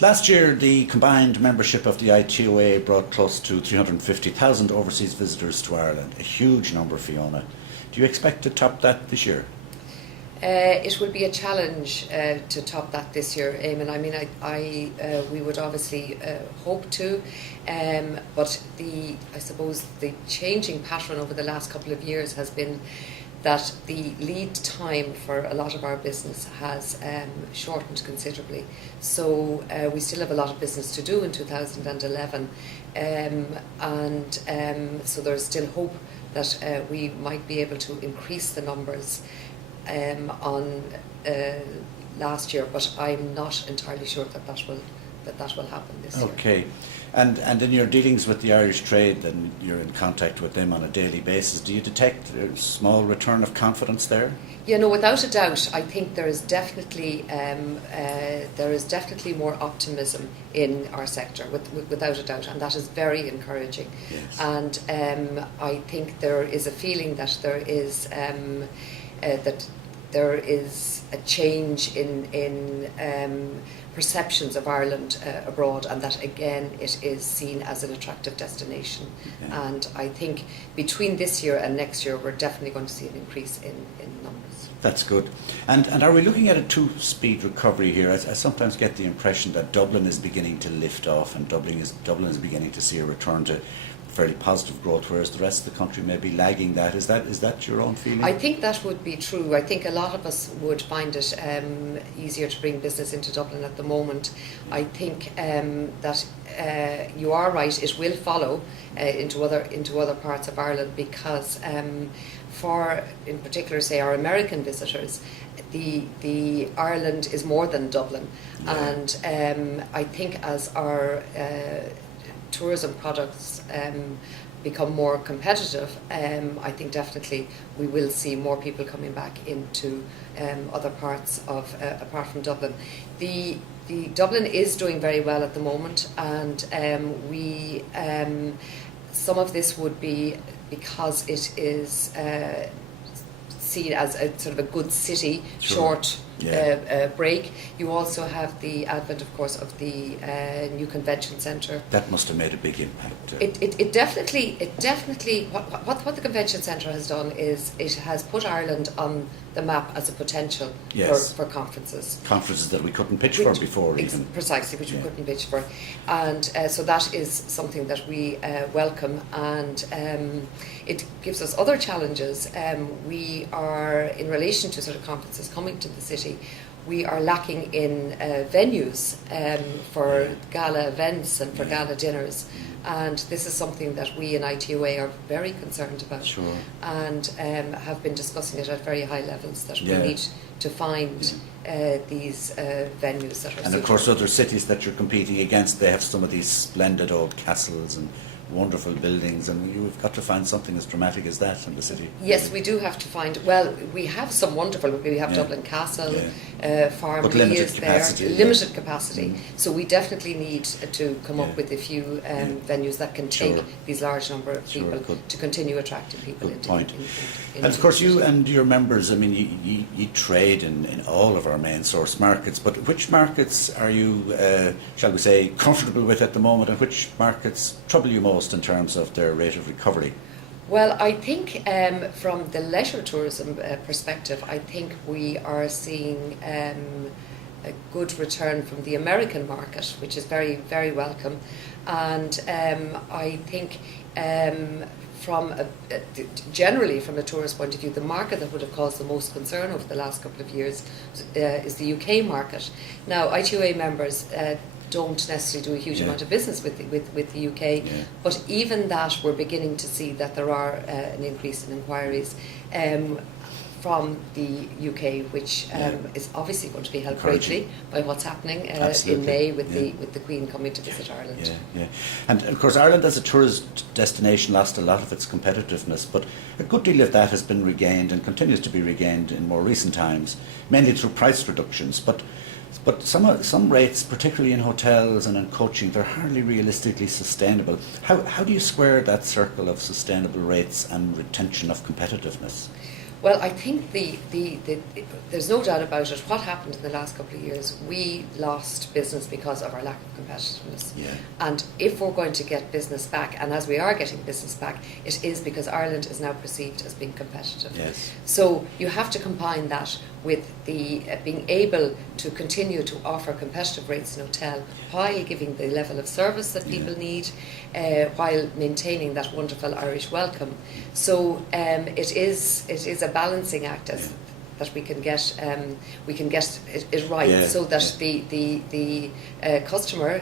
Last year, the combined membership of the ITOA brought close to 350,000 overseas visitors to Ireland, a huge number, Fiona. Do you expect to top that this year? It will be a challenge to top that this year, Eamon. I mean, we would obviously hope to, but I suppose the changing pattern over the last couple of years has been that the lead time for a lot of our business has shortened considerably. So we still have a lot of business to do in 2011, so there's still hope that we might be able to increase the numbers on last year, but I'm not entirely sure that that will happen this year. Okay. And in your dealings with the Irish trade, and you're in contact with them on a daily basis, do you detect a small return of confidence there? Yeah, no, without a doubt. I think there is definitely more optimism in our sector, without a doubt, and that is very encouraging. Yes. And I think there is a feeling that there is a change in perceptions of Ireland abroad, and that again it is seen as an attractive destination. Yeah. And I think between this year and next year we're definitely going to see an increase in numbers. That's good. And are we looking at a two-speed recovery here? I sometimes get the impression that Dublin is beginning to lift off, and Dublin is beginning to see a return to fairly positive growth, whereas the rest of the country may be lagging that. Is that your own feeling? I think that would be true. I think a lot of us would find it easier to bring business into Dublin at the moment. I think that you are right, it will follow into other parts of Ireland, because for, in particular, say our American visitors, the Ireland is more than Dublin. Yeah. And I think as our tourism products become more competitive, I think definitely we will see more people coming back into other parts of apart from Dublin. The Dublin is doing very well at the moment, and we some of this would be because it is seen as a sort of a good city. Sure. Short. Yeah. Break. You also have the advent, of course, of the new convention centre. That must have made a big impact. It definitely. What the convention centre has done is it has put Ireland on the map as a potential. Yes. for conferences. Conferences that we couldn't pitch for before, even. Precisely, which we couldn't pitch for, and so that is something that we welcome, and it gives us other challenges. We are, in relation to sort of conferences coming to the city, we are lacking in venues for gala events and for gala dinners, and this is something that we in ITOA are very concerned about. Sure. And have been discussing it at very high levels, that we need to find these venues that are and of course other cities that you're competing against, they have some of these splendid old castles and wonderful buildings, and you've got to find something as dramatic as that in the city. Yes, we do have to find. Well, we have some wonderful. We have Dublin Castle, Farmley is there, limited capacity. So we definitely need to come up with a few venues that can take these large number of people to continue attracting people. Good point. And of course, you and your members, I mean, you trade in all of our main source markets. But which markets are you, shall we say, comfortable with at the moment, and which markets trouble you most in terms of their rate of recovery? Well, I think from the leisure tourism perspective, I think we are seeing a good return from the American market, which is very, very welcome. And I think generally from a tourist point of view, the market that would have caused the most concern over the last couple of years is the UK market. Now, ITOA members don't necessarily do a huge amount of business with the UK, but even that, we're beginning to see that there are an increase in inquiries from the UK, which is obviously going to be helped greatly by what's happening in May with the Queen coming to visit Ireland. And of course Ireland as a tourist destination lost a lot of its competitiveness, but a good deal of that has been regained and continues to be regained in more recent times, mainly through price reductions. But some rates, particularly in hotels and in coaching, they're hardly realistically sustainable. How do you square that circle of sustainable rates and retention of competitiveness? Well, I think there's no doubt about it. What happened in the last couple of years, we lost business because of our lack of competitiveness. Yeah. And if we're going to get business back, and as we are getting business back, it is because Ireland is now perceived as being competitive. Yes. So you have to combine that with the being able to continue to offer competitive rates in hotel while giving the level of service that people need, while maintaining that wonderful Irish welcome. So it is a balancing act that we can get it right, so that the customer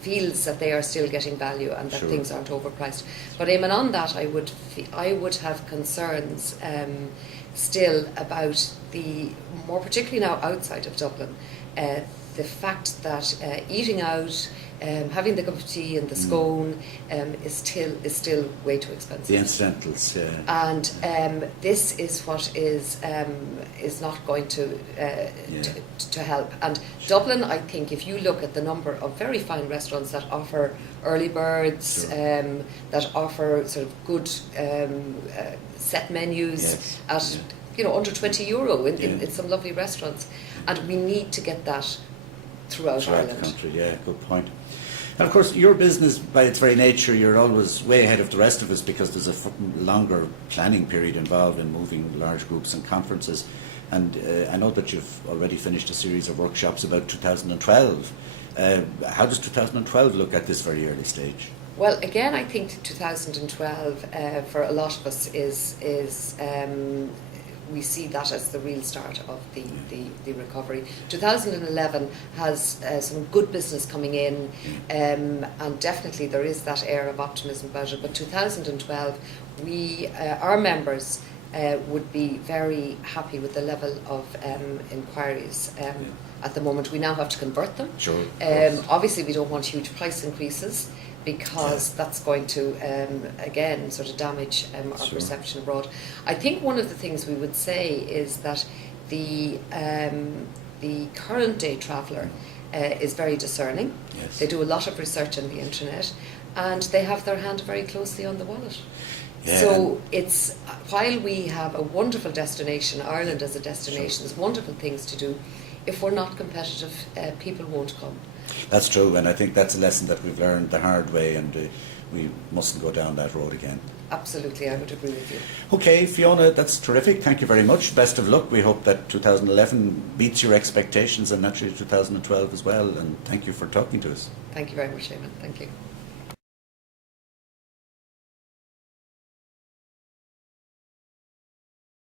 feels that they are still getting value and that things aren't overpriced. But Eamon, on that, I would have concerns still about more particularly now outside of Dublin, the fact that eating out, having the cup of tea and the scone is still way too expensive. The incidentals, and this is what is not going to help. And Dublin, I think, if you look at the number of very fine restaurants that offer early birds, that offer sort of good set menus at under €20 in some lovely restaurants, and we need to get that throughout Ireland. The country, good point. And of course, your business, by its very nature, you're always way ahead of the rest of us because there's a longer planning period involved in moving large groups and conferences. And I know that you've already finished a series of workshops about 2012. How does 2012 look at this very early stage? Well, again, I think 2012 for a lot of us is we see that as the real start of the recovery. 2011 has some good business coming in, and definitely there is that air of optimism about it. But 2012, our members would be very happy with the level of inquiries. At the moment, we now have to convert them. Sure. Obviously, we don't want huge price increases, because that's going to, again, sort of damage our perception abroad. I think one of the things we would say is that the current day traveller is very discerning. Yes. They do a lot of research on the internet, and they have their hand very closely on the wallet. Yeah. So it's, while we have a wonderful destination, Ireland as a destination, there's wonderful things to do. If we're not competitive, people won't come. That's true, and I think that's a lesson that we've learned the hard way, and we mustn't go down that road again. Absolutely, I would agree with you. Okay, Fiona, that's terrific. Thank you very much. Best of luck. We hope that 2011 beats your expectations, and naturally 2012 as well, and thank you for talking to us. Thank you very much, Eamon. Thank you.